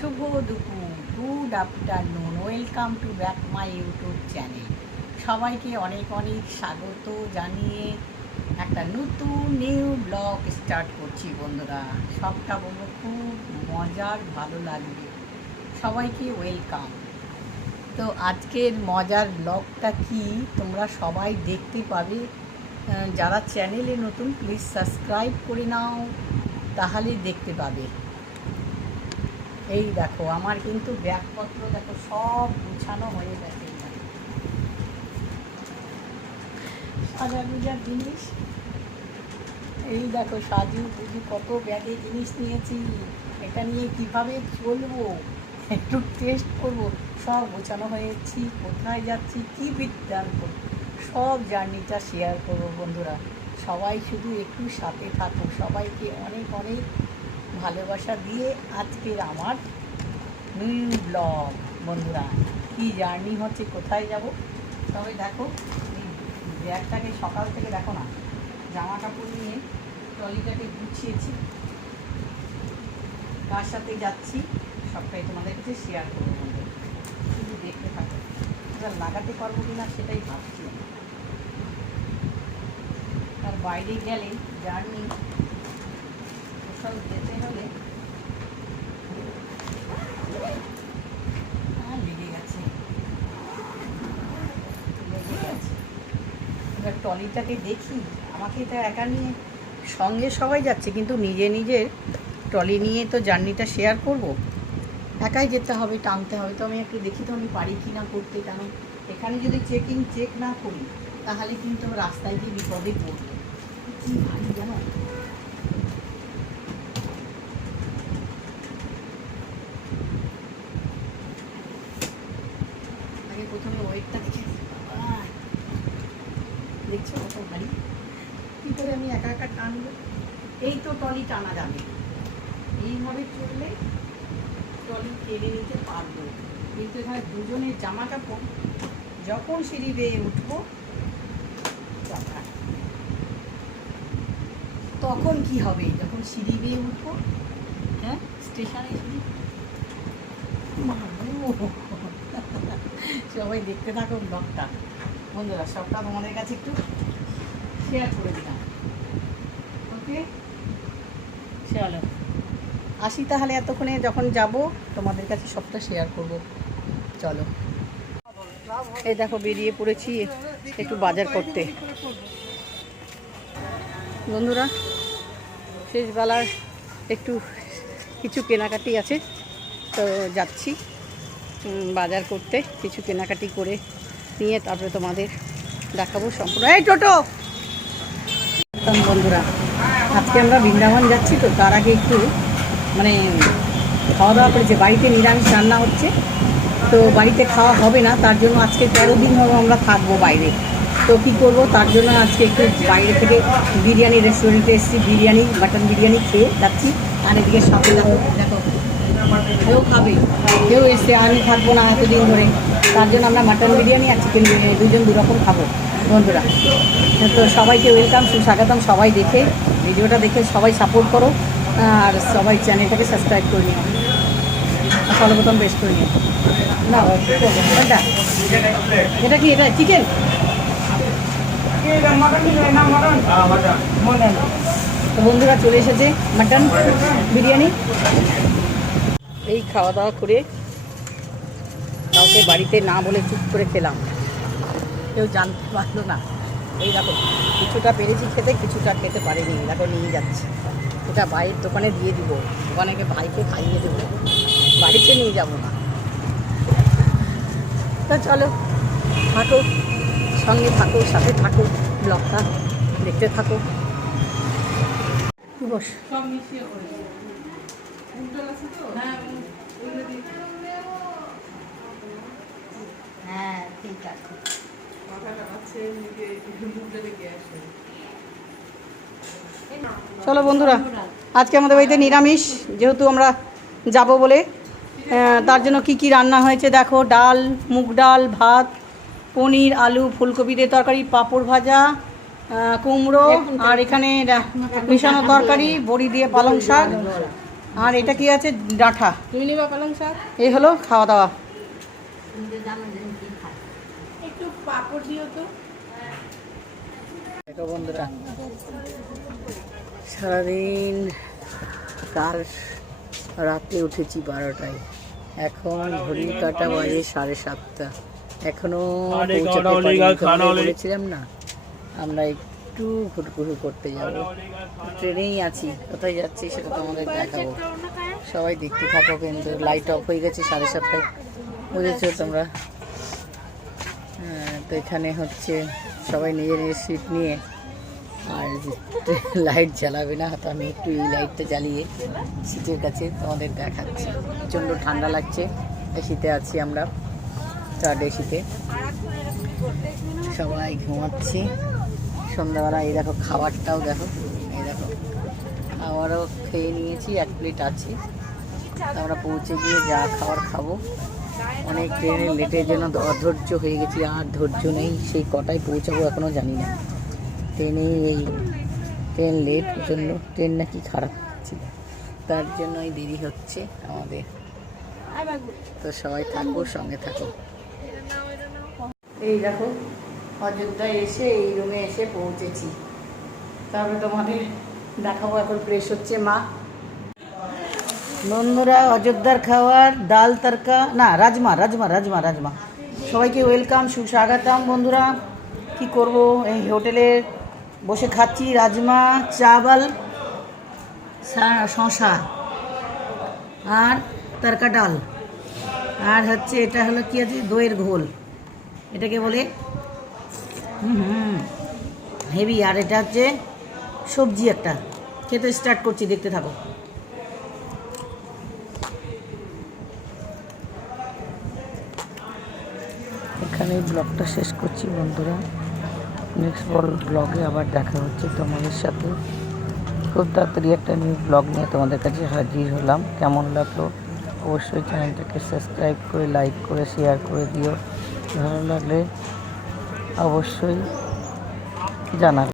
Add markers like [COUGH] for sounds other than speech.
শুভ দুপুর good afternoon welcome to back my YouTube channel সবাইকে অনেক অনেক স্বাগত জানিয়ে একটা নতুন নিউ ব্লগ স্টার্ট করছি বন্ধুরা। সবটা বলব খুব মজার, ভালো লাগবে। সবাইকে ওয়েলকাম তো আজকের মজার ব্লগটা কি তোমরা সবাই দেখতে পাবে। যারা চ্যানেলে নতুন প্লিজ সাবস্ক্রাইব করে নাও, তাহলে দেখতে পাবে। এই দেখো, আমার কিন্তু ব্যাগপত্র দেখো সব গুছানো হয়ে গেছে সাজা জিনিস। এই দেখো সাজু বুজু কত ব্যাগে জিনিস নিয়েছি। এটা নিয়ে কীভাবে চলবো? একটু টেস্ট করব। সব গোছানো হয়েছি, কোথায় যাচ্ছি, কি বৃত্তান্ত সব জার্নিটা শেয়ার করব বন্ধুরা। সবাই শুধু একটু সাথে থাকো, সবাইকে অনেক অনেক ভালোবাসা দিয়ে আজকের আমার নিউ ব্লগ বন্ধুরা, কি জার্নি হচ্ছে, কোথায় যাব? তবে দেখো, এই ব্যাগটাকে সকাল থেকে দেখো না জামা কাপড় নিয়ে ট্রলিটাকে গুছিয়েছি। কার সাথে যাচ্ছি, সবটাই তোমাদের কাছে শেয়ার করব বন্ধু শুধু দেখতে থাকো এবার লাগাতে পারব কি না সেটাই ভাবছি। আর বাইরে গেলে জার্নি আহ, লেগে গেছে লেগে গেছে এবার ট্রলিটাকে দেখি। আমাকে এটা একা নিয়ে সঙ্গে সবাই যাচ্ছে কিন্তু নিজে নিজের ট্রলি নিয়ে তো জার্নিটা শেয়ার করব। একাই যেতে হবে টানতে হবে। তো আমি একটু দেখি তো আমি পারি কি না করতে কারণ এখানে যদি চেকিং চেক না করি তাহলে কিন্তু রাস্তায় গিয়ে বিপদে পড়বে। কি ভারী জানো আগে প্রথমে ওয়েটটা দেখে নিই। বাবা! দেখছ কত ভারী? কী করে আমি একা একা টানবো। এই তো টলি টানা যাবে। এইভাবে চললে টলি টেনে নিতে পারব। কিন্তু এখানে দুজনের জামা কাপড় যখন সিঁড়ি বেয়ে উঠবো তখন কি হবে? যখন সিঁড়ি বেয়ে উঠবো হ্যাঁ? স্টেশনে সিঁড়ি। সবাই দেখতে থাকো ব্লগটা। বন্ধুরা, সবটা তোমাদের কাছে একটু শেয়ার করে দিলাম। ওকে চলো। আসি তাহলে এতক্ষণে যখন যাব, তোমাদের কাছে সবটা শেয়ার করব। চলো। এই দেখো, বেরিয়ে পড়েছি একটু বাজার করতে। বন্ধুরা, শেষবেলার একটু কিছু কেনাকাটি আছে, তো যাচ্ছি বাজার করতে, কিছু কেনাকাটি করে নিয়ে তারপরে তোমাদের দেখাবো সম্পূর্ণ। এই টোটো! বন্ধুরা, আজকে আমরা বৃন্দাবন যাচ্ছি তো তার আগে একটু মানে খাওয়া দাওয়া করেছে বাড়িতে নিরামিষ রান্না হচ্ছে, তো বাড়িতে খাওয়া হবে না, তার জন্য আজকে তেরো দিন হলো আমরা থাকব বাইরে। তো কী করব, তার জন্য আজকে একটু বাইরে থেকে বিরিয়ানি রেস্টুরেন্টে এসেছি, বিরিয়ানি মাটন বিরিয়ানি খেয়ে যাচ্ছি। আর এদিকে সাথে দেখো দেখো, কেউ খাবে, কেউ এসে আমি থাকব না এতদিন ধরে। তার জন্য আমরা মাটন বিরিয়ানি আর চিকেন বিরিয়ানি দুজন দুরকম খাব, বন্ধুরা। তো সবাইকে ওয়েলকাম সুস্বাগতম সবাই দেখে, ভিডিওটা দেখে সবাই সাপোর্ট করো, আর সবাই চ্যানেলটাকে সাবস্ক্রাইব করে নিও। সর্বপ্রথম বেশ করে নিও। না এটা কি, এটা চিকেন তো বন্ধুরা চলে এসেছে মাটন বিরিয়ানি। এই খাওয়া দাওয়া করে কাউকে বাড়িতে না বলে চুপ করে খেলাম। কেউ জানতে পারল না। এই দেখো, কিছুটা পেরেছি খেতে, কিছুটা খেতে পারিনি। দেখো, নিয়ে যাচ্ছি। এটা ভাইয়ের দোকানে দিয়ে দিব। গিয়ে ভাইকে খাইয়ে দেবো। বাড়িতে নিয়ে যাব না। তো চলো, থাকো। সঙ্গে থাকো, সাথে থাকো, ব্লগটা দেখতে থাকো। বস। সব মিশিয়ে হ্যাঁ ঠিক আছে। চলো বন্ধুরা আজকে আমাদের বাড়িতে নিরামিষ যেহেতু আমরা যাব বলে তার জন্য কি কি রান্না হয়েছে দেখো ডাল মুগ ডাল ভাত পনির আলু ফুলকপি দিয়ে তরকারি পাঁপড় ভাজা কুমড়ো আর এখানে মিশানো তরকারি বড়ি দিয়ে পালং শাক আর এটা কি আছে? ডাঁঠা। পালং শাক? এই হলো খাওয়া দাওয়া। পাপড় দিও তো। বন্ধুরা সারাদিন কাল রাতে উঠেছি বারোটায়। এখন ঘড়ির কাটা বাজে সাড়ে সাতটা। এখনও বলেছিলাম না আমরা একটু ঘুরঘুরু করতে যাব। ট্রেনেই আছি কোথায় যাচ্ছি সেটা তোমাদের দেখাবো। সবাই দেখতে থাকো কিন্তু লাইট অফ হয়ে গেছে সাড়ে সাতটায়। বুঝেছ তোমরা? তো এখানে হচ্ছে সবাই নিজের নিজের সিট নিয়ে আর [LAUGHS] লাইট জ্বালাবে না, তো আমি একটু এই লাইটটা জ্বালিয়ে সিটের কাছে তোমাদের দেখাচ্ছি। প্রচণ্ড ঠান্ডা লাগছে এসিতে আছি আমরা থার্ড এসিতে সবাই ঘুমাচ্ছি। সন্ধ্যাবেলা, এই দেখো খাবারটাও দেখো, এই দেখো। খাবারও খেয়ে নিয়েছি, এক প্লেট আছে। আমরা পৌঁছে গিয়ে যা খাবার খাব অনেক ট্রেনে লেটের জন্য অধৈর্য হয়ে গেছি, আর ধৈর্য নেই, সেই কটায় পৌঁছাবো এখনও জানি না। ট্রেনে এই ট্রেন লেট জন্য ট্রেন নাকি খারাপ ছিল। তার জন্যই দেরি হচ্ছে আমাদের। তো সবাই থাকব সঙ্গে থাকো। এই দেখো অযোধ্যায় এসে এই রুমে এসে পৌঁছেছি। তারপরে তোমাদের দেখাবো, এখন ফ্রেশ হচ্ছে মা। বন্ধুরা অযোধ্যার খাবার ডাল তরকা, না, রাজমা রাজমা রাজমা রাজমা। সবাইকে ওয়েলকাম সুস্বাগতম বন্ধুরা। কি করব? এই হোটেলে বসে খাচ্ছি রাজমা সা- শশা আর তরকা ডাল। আর হচ্ছে এটা হলো কি আছে? দইয়ের ঘোল। এটাকে বলে, হুম হুম, হেভি। আর এটা হচ্ছে সবজি একটা। খেতে স্টার্ট করছি, দেখতে থাকো। এখানেই ব্লগটা শেষ করছি, বন্ধুরা। নেক্সট বল ব্লগে আবার দেখা হচ্ছে তোমাদের সাথে। খুব তাড়াতাড়ি একটা নিউ ব্লগ নিয়ে তোমাদের কাছে হাজির হলাম। কেমন লাগল? অবশ্যই চ্যানেলটাকে সাবস্ক্রাইব করে লাইক করে শেয়ার করে দিও। ভালো লাগলে অবশ্যই জানাবে।